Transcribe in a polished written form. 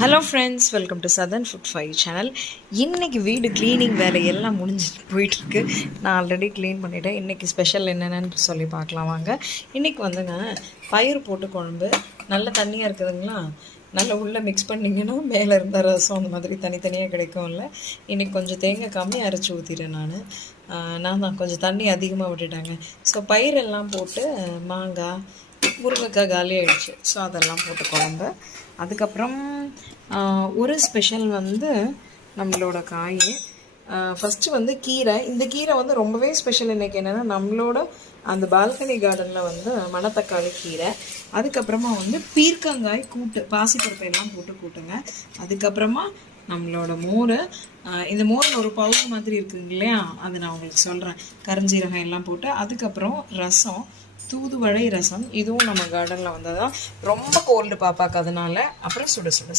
Hello friends, welcome to southern food five channel. இன்றைக்கி வீடு cleaning வேலை எல்லாம் முடிஞ்சிட்டு போயிட்டுருக்கு. நான் ஆல்ரெடி க்ளீன் பண்ணிவிட்டேன். இன்றைக்கி ஸ்பெஷல் என்னென்னு சொல்லி பார்க்கலாம் வாங்க. இன்றைக்கி வந்துங்க பயிர் போட்டு குழம்பு. நல்ல தண்ணியாக இருக்குதுங்களா, நல்லா உள்ளே மிக்ஸ் பண்ணிங்கன்னா மேலே இருந்த ரசம் அந்த மாதிரி தனித்தனியாக கிடைக்கும்ல. இன்றைக்கி கொஞ்சம் தேங்காய் கம்மியாக அரைச்சி ஊற்றிட்டேன். நான் தான் கொஞ்சம் தண்ணி அதிகமாக விட்டுட்டாங்க. ஸோ பயிரெல்லாம் போட்டு மாங்காய் முருங்கைக்காய் காலி ஆகிடுச்சு. ஸோ அதெல்லாம் போட்டு குழம்பு. அதுக்கப்புறம் ஒரு ஸ்பெஷல் வந்து நம்மளோட காய். ஃபஸ்ட்டு வந்து கீரை. இந்த கீரை வந்து ரொம்பவே ஸ்பெஷல். இன்றைக்கி என்னென்னா நம்மளோட அந்த பால்கனி கார்டனில் வந்து மணத்தக்காளி கீரை. அதுக்கப்புறமா வந்து பீர்க்கங்காய் கூட்டு, பாசிப்பருப்பையெல்லாம் போட்டு கூட்டுங்க. அதுக்கப்புறமா நம்மளோட மோர். இந்த மோரில் ஒரு பவுடர் மாதிரி இருக்குங்க இல்லையா, அது நான் உங்களுக்கு சொல்கிறேன். கருஞ்சீரகம் எல்லாம் போட்டு. அதுக்கப்புறம் ரசம், தூதுவளை ரசம். இதுவும் நம்ம கார்டனில் வந்ததான். ரொம்ப கோல்டு பாப்பாக்கு, அதனால. அப்புறம் சுட சுட